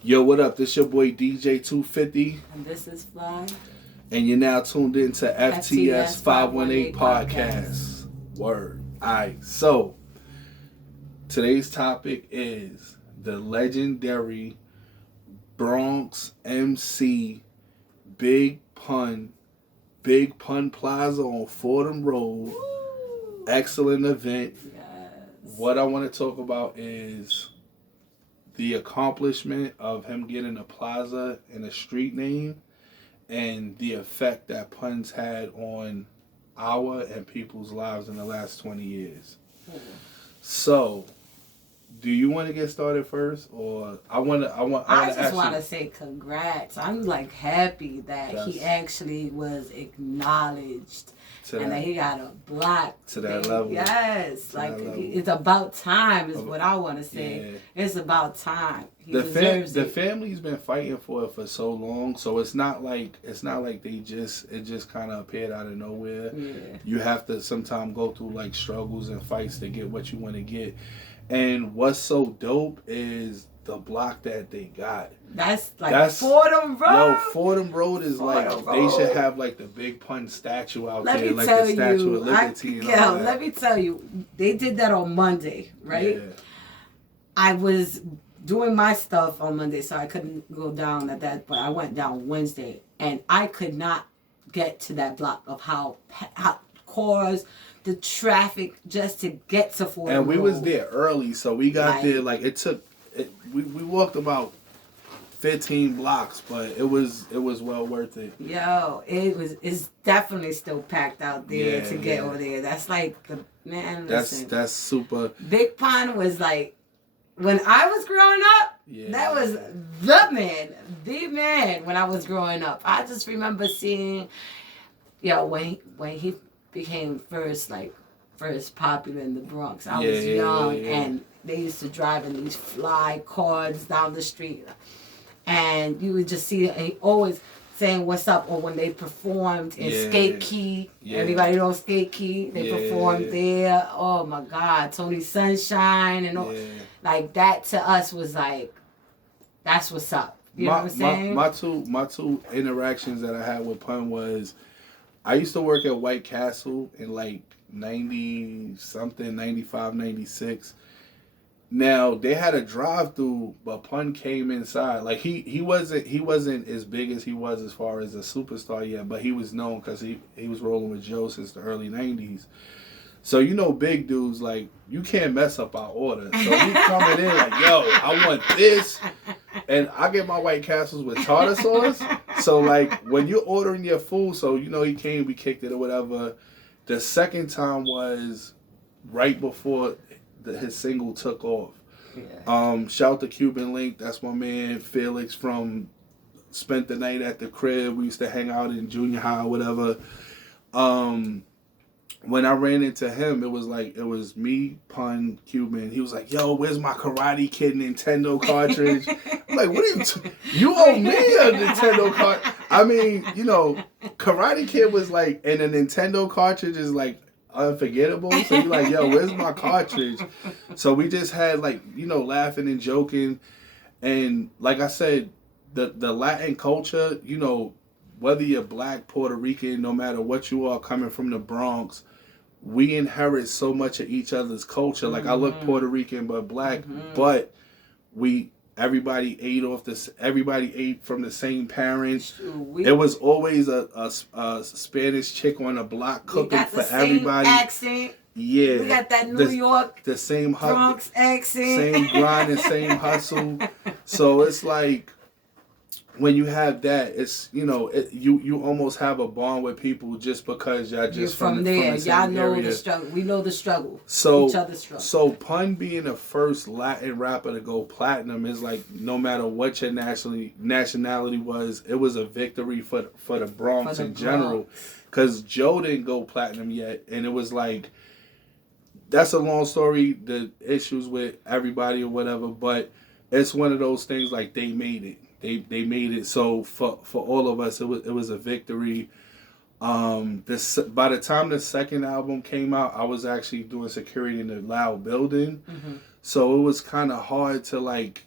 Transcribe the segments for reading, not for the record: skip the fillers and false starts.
Yo, what up? This your boy DJ 250. And this is Fly. And you're now tuned in to FTS 518 Podcast. Podcast. Word. Alright, so today's topic is the legendary Bronx MC Big Pun Plaza on Fordham Road. Woo! Excellent event. Yes. What I want to talk about is the accomplishment of him getting a plaza and a street name and the effect that puns had on our and people's lives in the last 20 years. So, do you want to get started first, or I just want to say congrats. I'm like happy that he actually was acknowledged and that he got a block to that level. Yes, like it's about time is what I want to say. Yeah. It's about time. He deserves the it. family's been fighting for it for so long, so it's not like it just kind of appeared out of nowhere. Yeah. You have to sometimes go through like struggles and fights to get what you want to get. And what's so dope is the block that they got. That's Fordham Road. Yo, Fordham Road is they should have like the Big Pun statue out there, like the Statue of Liberty. Let me tell you, they did that on Monday, right? Yeah. I was doing my stuff on Monday, so I couldn't go down at that, but I went down Wednesday, and I could not get to that block of how cars, the traffic just to get to Fordham And we Road. was there early, so we got there like we walked about 15 blocks, but it was well worth it. Yo, it's definitely still packed out there to get over there. That's like That's super. Big Pun was like, when I was growing up, that was the man when I was growing up. I just remember seeing, when he became first popular in the Bronx. I was young, and they used to drive in these fly cars down the street, and you would just see he always saying what's up, or when they performed in Skate Key. Everybody knows Skate Key. They performed there. Oh my God, Tony Sunshine and all like that. To us was like, that's what's up. You know what I'm saying? My two interactions that I had with Pun was, I used to work at White Castle in like 90-something, 95, 96. Now they had a drive-through, but Pun came inside. Like he wasn't as big as he was as far as a superstar yet, but he was known because he was rolling with Joe since the early 90s. So big dudes, like, you can't mess up our order. So he coming in like, yo, I want this, and I get my White Castles with tartar sauce. So like when you're ordering your food, so he came, we kicked it or whatever. The second time was right before his single took off. Shout to Cuban Link. That's my man Felix from Spent the Night at the Crib. We used to hang out in junior high or whatever. When I ran into him, it was me, Pun, Cuban. He was like, yo, where's my Karate Kid Nintendo cartridge? I'm like, what are you owe me a Nintendo card. I mean, Karate Kid was like, and a Nintendo cartridge is like unforgettable. So you're like, yo, where's my cartridge? So we just had laughing and joking. And like I said, the Latin culture, whether you're black, Puerto Rican, no matter what you are coming from the Bronx, we inherit so much of each other's culture. Like, I look Puerto Rican but black, but everybody ate from the same parents. It was always a Spanish chick on the block cooking for everybody. Same accent. Yeah. We got that New York, the same Bronx accent. Same grind and same hustle. So it's like, when you have that, it's you almost have a bond with people just because y'all just from there. Y'all know area. The struggle. We know the struggle. So each other's struggle. So Pun being the first Latin rapper to go platinum is like, no matter what your nationality was, it was a victory for the Bronx in general. Because Joe didn't go platinum yet, and it was like, that's a long story. The issues with everybody or whatever, but it's one of those things like they made it. They made it. So for all of us, it was a victory. By the time the second album came out, I was actually doing security in the Loud building. So it was kind of hard to like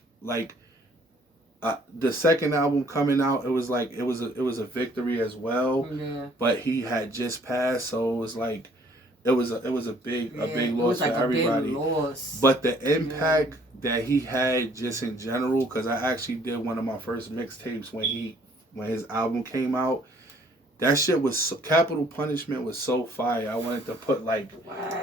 The second album coming out, it was like it was a victory as well. Yeah. But he had just passed, so it was like it was a big loss like for everybody. Big loss. But the impact that he had just in general, because I actually did one of my first mixtapes when his album came out. That shit was Capital Punishment was so fire. I wanted to put like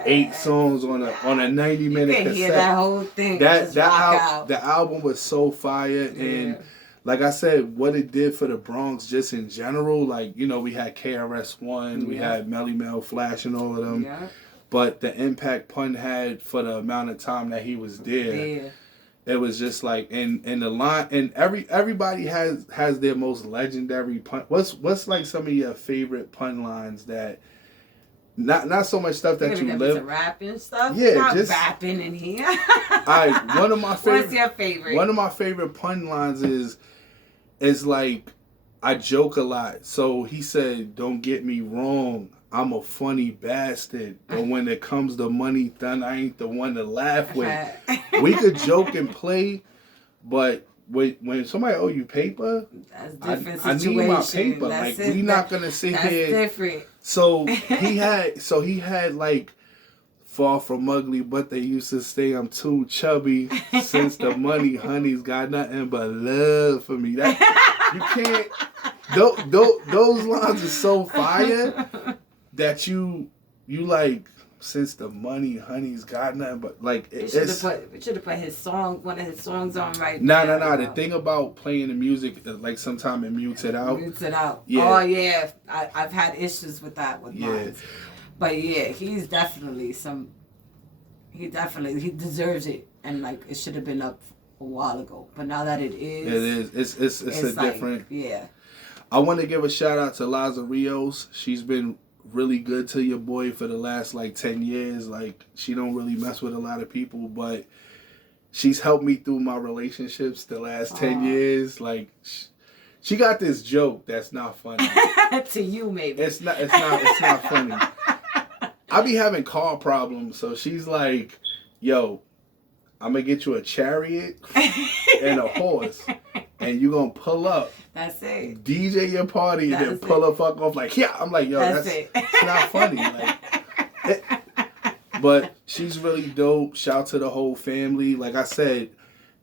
8 songs on a 90-minute cassette. Hear that whole thing. The album was so fire, and like I said, what it did for the Bronx just in general. Like, you know, we had KRS-One, we had Melly Mel, Flash, and all of them. Yeah. But the impact Pun had for the amount of time that he was there. It was just like and the line and everybody has their most legendary pun. What's like some of your favorite pun lines that not so much stuff that you live rapping stuff? Yeah, not just rapping in here. One of my favorite. What's your favorite? One of my favorite pun lines is like, I joke a lot. So he said, "Don't get me wrong, I'm a funny bastard, but when it comes to money, then I ain't the one to laugh with." We could joke and play, but when somebody owe you paper, that's different I need my paper. That's like, we're not gonna sit here. That's different. So he had like, far from ugly, but they used to say I'm too chubby. Since the money, honey's got nothing but love for me. That you can't. Those lines are so fire that you like. Since the money, honey's got nothing but like we should have put his song, one of his songs on right now. No. The thing about playing the music, like sometime it mutes it out. Yeah. Oh yeah, I've had issues with that with mine. But yeah, he deserves it, and like it should have been up a while ago. But now that it is. It's a like, different. Yeah. I want to give a shout out to PLAZA Rios. She's been really good to your boy for the last like 10 years. Like, she don't really mess with a lot of people, but she's helped me through my relationships the last 10 years. Like, she got this joke that's not funny. To you, maybe. It's not funny. I be having car problems, so she's like, "Yo, I'm gonna get you a chariot and a horse, and you gonna pull up. That's it. DJ your party and then pull the fuck off like, yeah." I'm like, yo, that's it's not funny. Like, but she's really dope. Shout to the whole family. Like I said,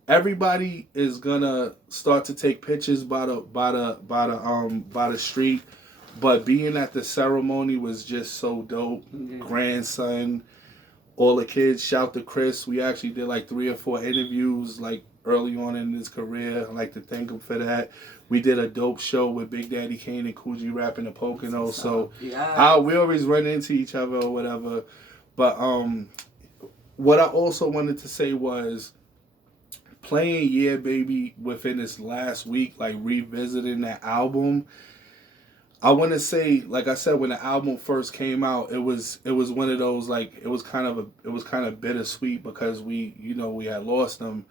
everybody is gonna start to take pictures by the street. But being at the ceremony was just so dope. Mm-hmm. Grandson, all the kids. Shout to Chris. We actually did like 3 or 4 interviews like early on in his career. I like to thank him for that. We did a dope show with Big Daddy Kane and Coogee rapping the Pocono. So we always run into each other or whatever. But what I also wanted to say was playing Yeah Baby within this last week, like revisiting that album. I want to say, like I said, when the album first came out, it was one of those, like, it was kind of bittersweet because we had lost them,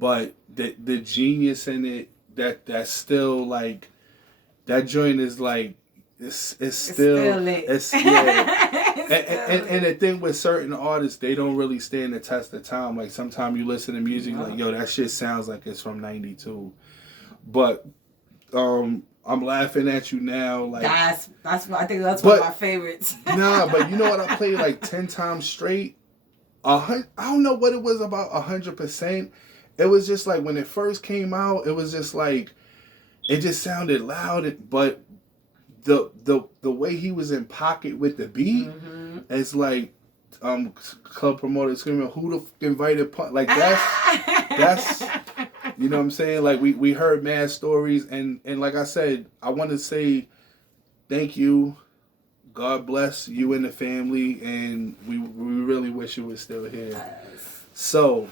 but the genius in it, that's still like, that joint is like, it's still lit. And the thing with certain artists, they don't really stand the test of time. Like, sometimes you listen to music like, yo, that shit sounds like it's from '92, but I'm laughing at you now. Like, that's what I think. That's one of my favorites. Nah, but you know what? I played like 10 times straight. I don't know what it was about 100%. It was just like when it first came out, it was just like, it just sounded loud. But the way he was in pocket with the beat, it's like club promoter screaming, "Who the f*** invited Punk?" Like that's. You know what I'm saying? Like, we heard mad stories, and like I said, I want to say thank you. God bless you and the family, and we really wish you were still here. Yes. So,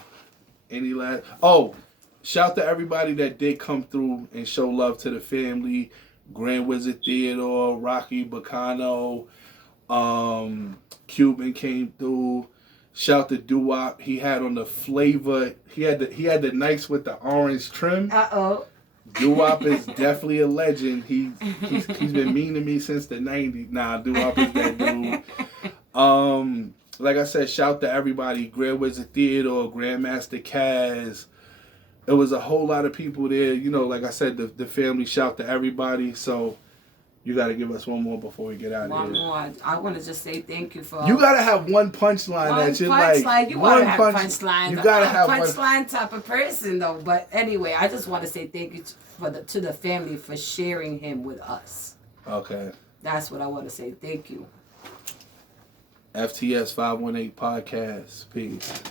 any last... Oh, shout to everybody that did come through and show love to the family. Grand Wizard Theodore, Rocky Bacano, Cuban came through. Shout to Doo-Wop. He had on the flavor. He had the Nikes with the orange trim. Doo-Wop is definitely a legend. He's been mean to me since the 90s. Nah, Doo-Wop is that dude. Like I said, shout to everybody. Grand Wizard Theodore, Grandmaster Kaz, it was a whole lot of people there. You know, like I said, the family shout to everybody. So you got to give us one more before we get out of here. One more. I want to just say thank you for. You got to have one punchline that you're like. You want to have punchlines. You got to have punchline type of person though. But anyway, I just want to say thank you to the family for sharing him with us. Okay. That's what I want to say. Thank you. FTS 518 Podcast. Peace.